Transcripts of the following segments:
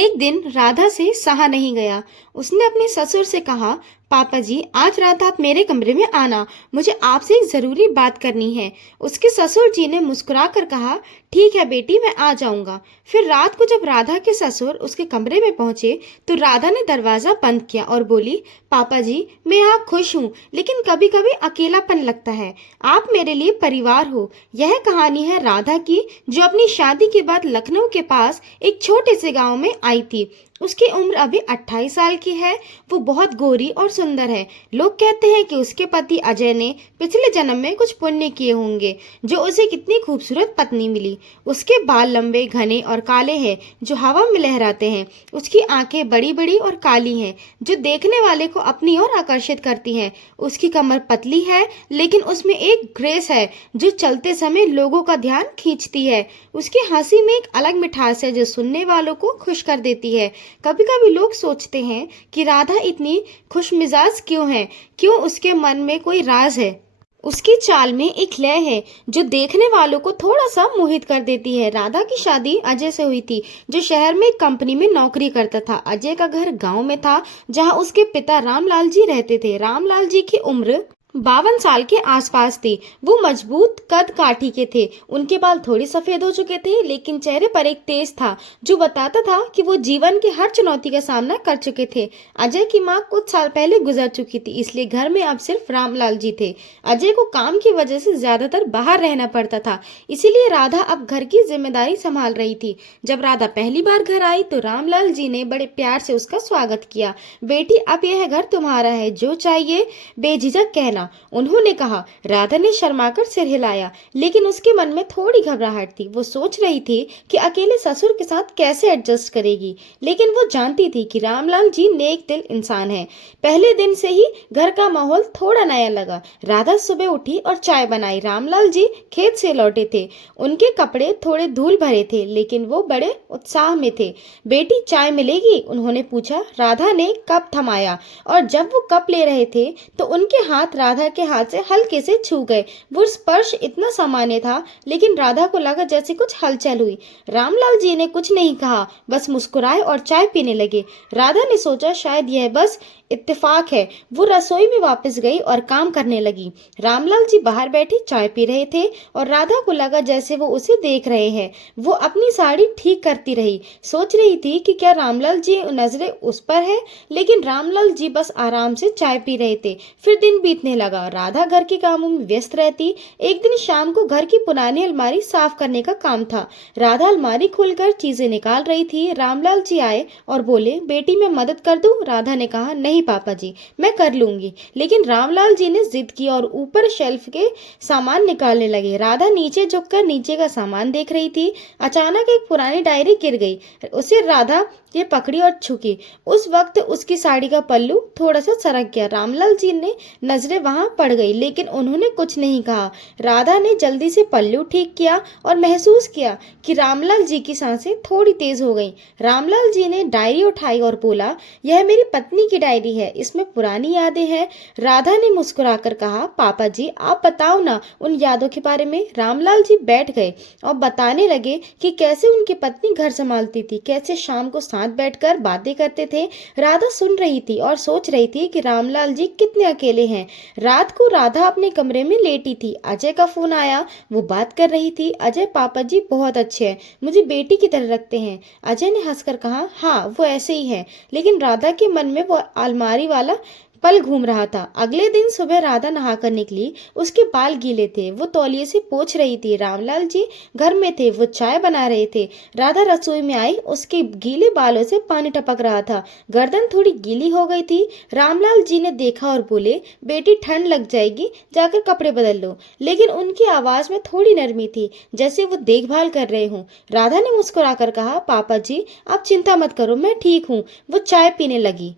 एक दिन राधा से सहा नहीं गया। उसने अपने ससुर से कहा, पापा जी, आज रात आप मेरे कमरे में आना, मुझे आपसे एक जरूरी बात करनी है। उसके ससुर जी ने मुस्कुराकर कहा, ठीक है बेटी, मैं आ जाऊंगा। फिर रात को जब राधा के ससुर उसके कमरे में पहुंचे तो राधा ने दरवाजा बंद किया और बोली, पापा जी, मैं यहाँ खुश हूँ, लेकिन कभी कभी अकेलापन लगता है। आप मेरे लिए परिवार हो। यह कहानी है राधा की, जो अपनी शादी के बाद लखनऊ के पास एक छोटे से गांव में आई थी। उसकी उम्र अभी 28 साल की है। वो बहुत गोरी और सुंदर है। लोग कहते हैं कि उसके पति अजय ने पिछले जन्म में कुछ पुण्य किए होंगे, जो उसे कितनी खूबसूरत पत्नी मिली। उसके बाल लंबे, घने और काले हैं, जो हवा में लहराते हैं। उसकी आंखें बड़ी बड़ी और काली हैं, जो देखने वाले को अपनी ओर आकर्षित करती हैं। उसकी कमर पतली है, लेकिन उसमें एक ग्रेस है जो चलते समय लोगों का ध्यान खींचती है। उसकी हंसी में एक अलग मिठास है जो सुनने वालों को खुश कर देती है। कभी कभी लोग सोचते हैं कि राधा इतनी खुशमिजाज क्यों है, क्यों उसके मन में कोई राज है। उसकी चाल में एक लय है जो देखने वालों को थोड़ा सा मोहित कर देती है। राधा की शादी अजय से हुई थी, जो शहर में एक कंपनी में नौकरी करता था। अजय का घर गांव में था, जहां उसके पिता रामलाल जी रहते थे। रामलाल जी की उम्र 52 साल के आसपास थी। वो मजबूत कद काठी के थे। उनके बाल थोड़े सफेद हो चुके थे, लेकिन चेहरे पर एक तेज था जो बताता था कि वो जीवन की हर चुनौती का सामना कर चुके थे। अजय की माँ कुछ साल पहले गुजर चुकी थी, इसलिए घर में अब सिर्फ रामलाल जी थे। अजय को काम की वजह से ज्यादातर बाहर रहना पड़ता था, इसीलिए राधा अब घर की जिम्मेदारी संभाल रही थी। जब राधा पहली बार घर आई तो रामलाल जी ने बड़े प्यार से उसका स्वागत किया। बेटी, अब यह घर तुम्हारा है, जो चाहिए बेझिझक कहना, उन्होंने कहा। राधा ने शर्माकर सिर हिलाया, लेकिन उसके मन में थोड़ी घबराहट थी। वो सोच रही थी कि अकेले ससुर के साथ कैसे एडजस्ट करेगी, लेकिन वो जानती थी कि रामलाल जी नेक दिल इंसान है। पहले दिन से ही घर का माहौल थोड़ा नया लगा। राधा सुबह उठी और चाय बनाई। रामलाल जी खेत से लौटे थे। उनके कपड़े थोड़े धूल भरे थे, लेकिन वो बड़े उत्साह में थे। बेटी, चाय मिलेगी? उन्होंने पूछा। राधा ने कप थमाया, और जब वो कप ले रहे थे तो उनके हाथ राधा के हाथ से हल्के से छू गए। वो स्पर्श इतना सामान्य था, लेकिन राधा को लगा जैसे कुछ हलचल हुई। रामलाल जी ने कुछ नहीं कहा, बस मुस्कुराए और चाय पीने लगे। राधा ने सोचा शायद यह बस इत्तेफाक है। वो रसोई में वापस गई और काम करने लगी। रामलाल जी बाहर बैठे चाय पी रहे थे, और राधा को लगा जैसे वो उसे देख रहे हैं। वो अपनी साड़ी ठीक करती रही, सोच रही थी कि क्या रामलाल जी नजरें उस पर है, लेकिन रामलाल जी बस आराम से चाय पी रहे थे। फिर दिन बीतने लगा। राधा घर के कामों में व्यस्त रहती। एक दिन शाम को घर की पुरानी अलमारी साफ करने का काम था। राधा अलमारी खोलकर चीजें निकाल रही थी। रामलाल जी आए और बोले, बेटी, मैं मदद कर दूं? राधा ने कहा, नहीं पापा जी, मैं कर लूंगी। लेकिन रामलाल जी ने जिद की और ऊपर शेल्फ के सामान निकालने लगे। राधा नीचे झुककर नीचे का सामान देख रही थी। अचानक एक पुरानी डायरी गिर गई। उसे राधा ये पकड़ी और छुकी। उस वक्त उसकी साड़ी का पल्लू थोड़ा सा सरक गया। रामलाल जी ने नजरें वहां पड़ गई, लेकिन उन्होंने कुछ नहीं कहा। राधा ने जल्दी से पल्लू ठीक किया और महसूस किया कि रामलाल जी की सांसें थोड़ी तेज हो गईं। रामलाल जी ने डायरी उठाई और बोला, यह मेरी पत्नी की डायरी है, इसमें पुरानी यादें हैं। राधा ने मुस्कुराकर कहा, पापा जी, आप बताओ ना उन यादों के बारे में। रामलाल जी बैठ गए और बताने लगे कि कैसे उनकी पत्नी घर संभालती थी, कैसे शाम को साथ बैठकर बातें करते थे। राधा सुन रही थी और सोच रही थी कि रामलाल जी कितने अकेले हैं। रात को राधा अपने कमरे में लेटी थी। अजय का फोन आया। वो बात कर रही थी, अजय, पापा जी बहुत अच्छे हैं, मुझे बेटी की तरह रखते हैं। अजय ने हंसकर कहा, हाँ, वो ऐसे ही है। लेकिन राधा के मन में वो अलमारी वाला पल घूम रहा था। अगले दिन सुबह राधा नहाकर निकली। उसके बाल गीले थे। वो तौलिए से पोंछ रही थी। रामलाल जी घर में थे। वो चाय बना रहे थे। राधा रसोई में आई। उसके गीले बालों से पानी टपक रहा था। गर्दन थोड़ी गीली हो गई थी। रामलाल जी ने देखा और बोले, बेटी, ठंड लग जाएगी, जाकर कपड़े बदल लो। लेकिन उनकी आवाज में थोड़ी नरमी थी, जैसे वो देखभाल कर रहे हों। राधा ने मुस्कुराकर कहा, पापा जी, आप चिंता मत करो, मैं ठीक हूँ। वो चाय पीने लगी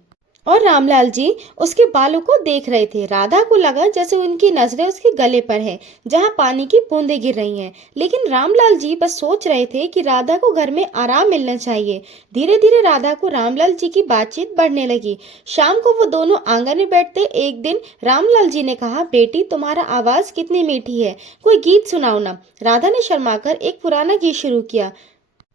और रामलाल जी उसके बालों को देख रहे थे। राधा को लगा जैसे उनकी नजरें उसके गले पर हैं, जहां पानी की बूंदें गिर रही हैं। लेकिन रामलाल जी बस सोच रहे थे कि राधा को घर में आराम मिलना चाहिए। धीरे धीरे राधा को रामलाल जी की बातचीत बढ़ने लगी। शाम को वो दोनों आंगन में बैठते। एक दिन रामलाल जी ने कहा, बेटी, तुम्हारा आवाज कितनी मीठी है, कोई गीत सुनाओ ना। राधा ने शर्माकर एक पुराना गीत शुरू किया।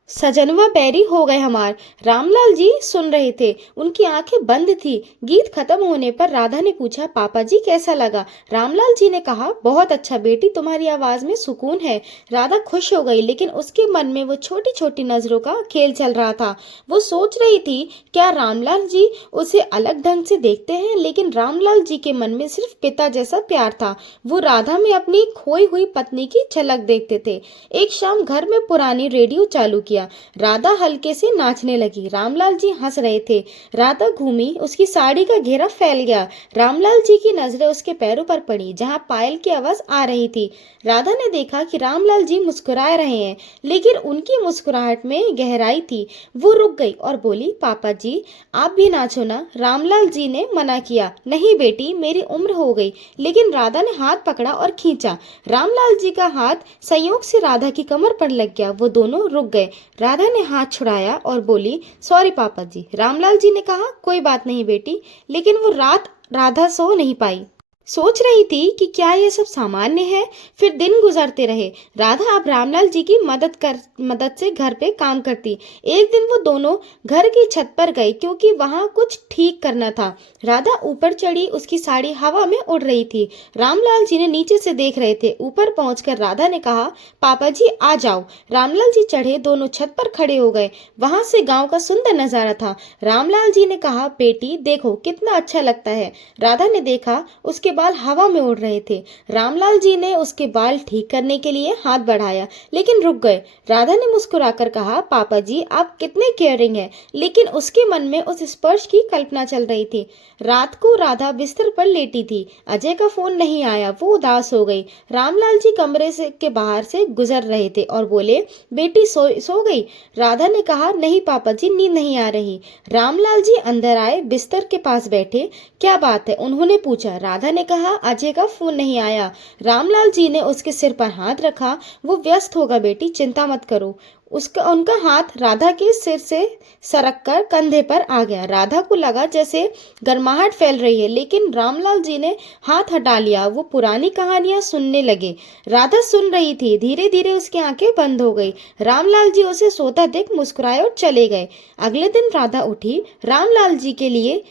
सजनवा बैरी हो गए हमार। रामलाल जी सुन रहे थे, उनकी आंखें बंद थी। गीत खत्म होने पर राधा ने पूछा, पापा जी कैसा लगा? रामलाल जी ने कहा, बहुत अच्छा बेटी, तुम्हारी आवाज में सुकून है। राधा खुश हो गई, लेकिन उसके मन में वो छोटी छोटी नजरों का खेल चल रहा था। वो सोच रही थी, क्या रामलाल जी उसे अलग ढंग से देखते हैं? लेकिन रामलाल जी के मन में सिर्फ पिता जैसा प्यार था। वो राधा में अपनी खोई हुई पत्नी की झलक देखते थे। एक शाम घर में पुरानी रेडियो चालू किया। राधा हल्के से नाचने लगी। रामलाल जी हंस रहे थे। राधा घूमी, उसकी साड़ी का घेरा फैल गया। रामलाल जी की नजरें उसके पैरों पर पड़ी, जहां पायल की आवाज आ रही थी। राधा ने देखा कि रामलाल जी मुस्कुरा रहे हैं, लेकिन उनकी मुस्कुराहट में गहराई थी। वो रुक गई और बोली, पापा जी आप भी नाचो ना। रामलाल जी ने मना किया, नहीं बेटी, मेरी उम्र हो गई। लेकिन राधा ने हाथ पकड़ा और खींचा। रामलाल जी का हाथ संयोग से राधा की कमर पर लग गया। वो दोनों रुक गए। राधा ने हाथ छुड़ाया और बोली, सॉरी पापा जी। रामलाल जी ने कहा, कोई बात नहीं बेटी। लेकिन वो रात राधा सो नहीं पाई। सोच रही थी कि क्या ये सब सामान्य है। फिर दिन गुजरते रहे। राधा अब रामलाल जी की मदद से घर पे काम करती। एक दिन वो दोनों घर की छत पर गए, क्योंकि वहां कुछ ठीक करना था। राधा ऊपर चढ़ी, उसकी साड़ी हवा में उड़ रही थी। रामलाल जी ने नीचे से देख रहे थे। ऊपर पहुंचकर राधा ने कहा, पापा जी आ जाओ। रामलाल जी चढ़े, दोनों छत पर खड़े हो गए। वहां से गांव का सुंदर नजारा था। रामलाल जी ने कहा, बेटी देखो कितना अच्छा लगता है। राधा ने देखा, उसके बाल हवा में उड़ रहे थे। रामलाल जी ने उसके बाल ठीक करने के लिए हाथ बढ़ाया, लेकिन रुक गए। राधा ने मुस्कुराकर कहा, पापा जी आप कितने केयरिंग हैं। लेकिन उसके मन में उस स्पर्श की कल्पना चल रही थी। रात को राधा बिस्तर पर लेटी थी। अजय का फोन नहीं आया। वो उदास हो गई। रामलाल जी कमरे से के बाहर से गुजर रहे थे और बोले, बेटी सो गई? राधा ने कहा, नहीं पापा जी, नींद नहीं आ रही। रामलाल जी अंदर आए, बिस्तर के पास बैठे। क्या बात है, उन्होंने पूछा। राधा ने कहा, अजय का फोन नहीं आया। रामलाल जी ने उसके सिर पर हाथ रखा। वो व्यस्त होगा बेटी, चिंता मत करो। उसका उनका हाथ राधा के सिर से सरक कर कंधे पर आ गया। राधा को लगा जैसे गर्माहट फैल रही है, लेकिन रामलाल जी ने हाथ हटा लिया। वो पुरानी कहानियां सुनने लगे। राधा सुन रही थी। धीरे धीरे उसकी आंखें बंद हो गई। रामलाल जी उसे सोता देख मुस्कुराए और चले गए। अगले दिन राधा उठी, रामलाल जी के लिए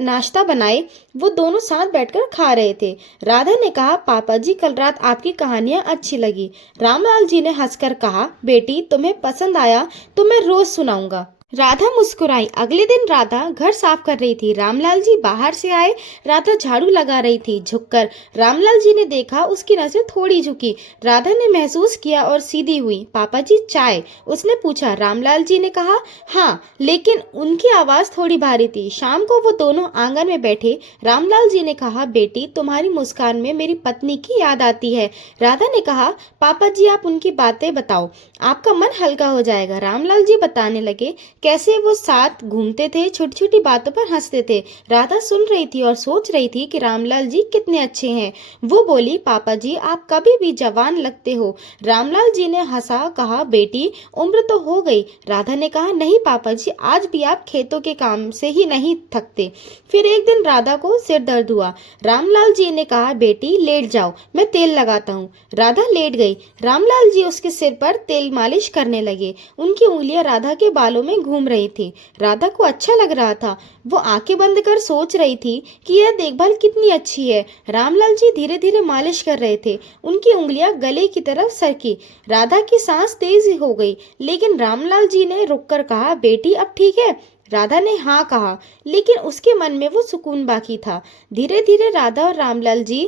नाश्ता बनाए। वो दोनों साथ बैठकर खा रहे थे। राधा ने कहा, पापा जी कल रात आपकी कहानियां अच्छी लगी। रामलाल जी ने हंसकर कहा, बेटी तुम्हें पसंद आया तो मैं रोज सुनाऊंगा। राधा मुस्कुराई। अगले दिन राधा घर साफ कर रही थी। रामलाल जी बाहर से आए। राधा झाड़ू लगा रही थी झुककर। रामलाल जी ने देखा, उसकी नजर थोड़ी झुकी। राधा ने महसूस किया और सीधी हुई। पापा जी चाय? उसने पूछा। रामलाल जी ने कहा, हाँ, लेकिन उनकी आवाज थोड़ी भारी थी। शाम को वो दोनों आंगन में बैठे। रामलाल जी ने कहा, बेटी तुम्हारी मुस्कान में मेरी पत्नी की याद आती है। राधा ने कहा, पापा जी आप उनकी बातें बताओ, आपका मन हल्का हो जाएगा। रामलाल जी बताने लगे कैसे वो साथ घूमते थे, छोटी छोटी बातों पर हंसते थे। राधा सुन रही थी और सोच रही थी कि रामलाल जी कितने अच्छे हैं। वो बोली, पापा जी आप कभी भी जवान लगते हो। रामलाल जी ने हंसा, कहा, बेटी उम्र तो हो गई। राधा ने कहा, नहीं पापा जी, आज भी आप खेतों के काम से ही नहीं थकते। फिर एक दिन राधा को सिर दर्द हुआ। रामलाल जी ने कहा, बेटी लेट जाओ, मैं तेल लगाता हूँ। राधा लेट गई। रामलाल जी उसके सिर पर तेल मालिश करने लगे। उनकी उंगलियां राधा के बालों में घूम रही थी। राधा को अच्छा लग रहा था। वो आंखें बंद कर सोच रही थी कि यह देखभाल कितनी अच्छी है। रामलाल जी धीरे धीरे मालिश कर रहे थे। उनकी उंगलियां गले की तरफ सरकी। राधा की सांस तेज हो गई, लेकिन रामलाल जी ने रुककर कहा, बेटी अब ठीक है? राधा ने हाँ कहा, लेकिन उसके मन में वो सुकून बाकी था। धीरे धीरे राधा और रामलाल जी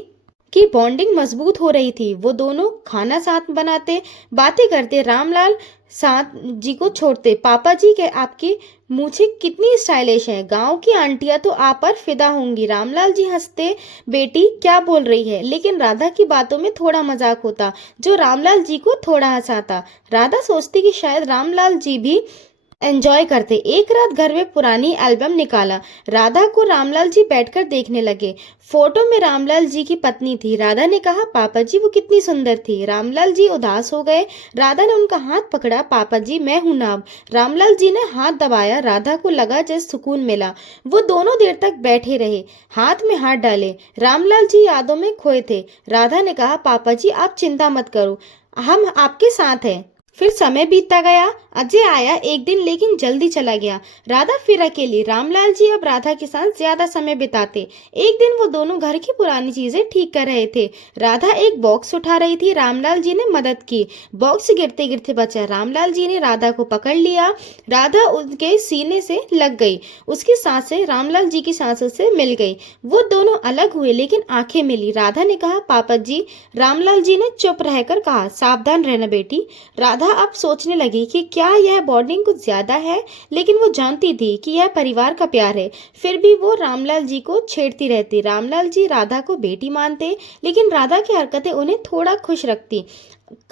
की बॉन्डिंग मजबूत हो रही थी। वो दोनों खाना साथ बनाते, बातें करते। रामलाल साथ जी को छोड़ते। पापा जी के आपकी मूछें कितनी स्टाइलिश हैं, गांव की आंटियां तो आप पर फिदा होंगी। रामलाल जी हंसते, बेटी क्या बोल रही है? लेकिन राधा की बातों में थोड़ा मजाक होता, जो रामलाल जी को थोड़ा हंसाता। राधा सोचती कि शायद रामलाल जी भी एंजॉय करते। एक रात घर में पुरानी एल्बम निकाला। राधा को रामलाल जी बैठकर देखने लगे। फोटो में रामलाल जी की पत्नी थी। राधा ने कहा, पापा जी वो कितनी सुंदर थी। रामलाल जी उदास हो गए। राधा ने उनका हाथ पकड़ा। पापा जी मैं हूं ना अब। रामलाल जी ने हाथ दबाया। राधा को लगा जैसे सुकून मिला। वो दोनों देर तक बैठे रहे, हाथ में हाथ डाले। रामलाल जी यादों में खोए थे। राधा ने कहा, पापा जी आप चिंता मत करो, हम आपके साथ हैं। फिर समय बीतता गया। अजय आया एक दिन लेकिन जल्दी चला गया। राधा फिर अकेली। रामलाल जी अब राधा के साथ ज्यादा समय बिताते। एक दिन वो दोनों घर की पुरानी चीजें ठीक कर रहे थे। राधा एक बॉक्स उठा रही थी। रामलाल जी ने मदद की। बॉक्स गिरते गिरते बचा। रामलाल जी ने राधा को पकड़ लिया। राधा उनके सीने से लग गई। उसकी सांसें रामलाल जी की सांसों से मिल गई। वो दोनों अलग हुए लेकिन आंखें मिली। राधा ने कहा, पापा जी। रामलाल जी ने चुप रहकर कहा, सावधान रहना बेटी। राधा अब सोचने लगी कि क्या यह बॉन्डिंग कुछ ज्यादा है, लेकिन वो जानती थी कि यह परिवार का प्यार है। फिर भी वो रामलाल जी को छेड़ती रहती। रामलाल जी राधा को बेटी मानते, लेकिन राधा की हरकतें उन्हें थोड़ा खुश रखती।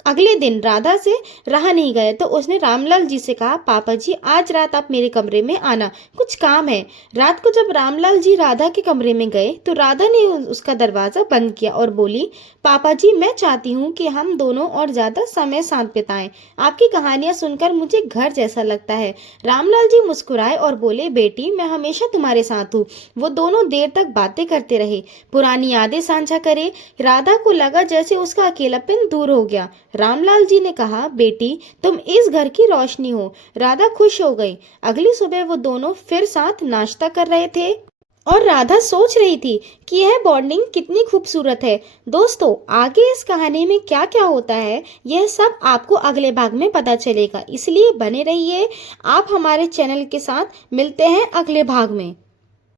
अगले दिन राधा से रहा नहीं गया तो उसने रामलाल जी से कहा, पापा जी आज रात आप मेरे कमरे में आना, कुछ काम है। रात को जब रामलाल जी राधा के कमरे में गए तो राधा ने उसका दरवाजा बंद किया और बोली, पापा जी मैं चाहती हूँ कि हम दोनों और ज्यादा समय साथ बिताएं। आपकी कहानियां सुनकर मुझे घर जैसा लगता है। रामलाल जी मुस्कुराए और बोले, बेटी मैं हमेशा तुम्हारे साथ हूँ। वो दोनों देर तक बातें करते रहे, पुरानी यादें साझा करे। राधा को लगा जैसे उसका अकेलापन दूर हो गया। रामलाल जी ने कहा, बेटी तुम इस घर की रोशनी हो। राधा खुश हो गई। अगली सुबह वो दोनों फिर साथ नाश्ता कर रहे थे और राधा सोच रही थी कि यह बॉन्डिंग कितनी खूबसूरत है। दोस्तों आगे इस कहानी में क्या क्या होता है यह सब आपको अगले भाग में पता चलेगा, इसलिए बने रहिए। आप हमारे चैनल के साथ। मिलते हैं अगले भाग में।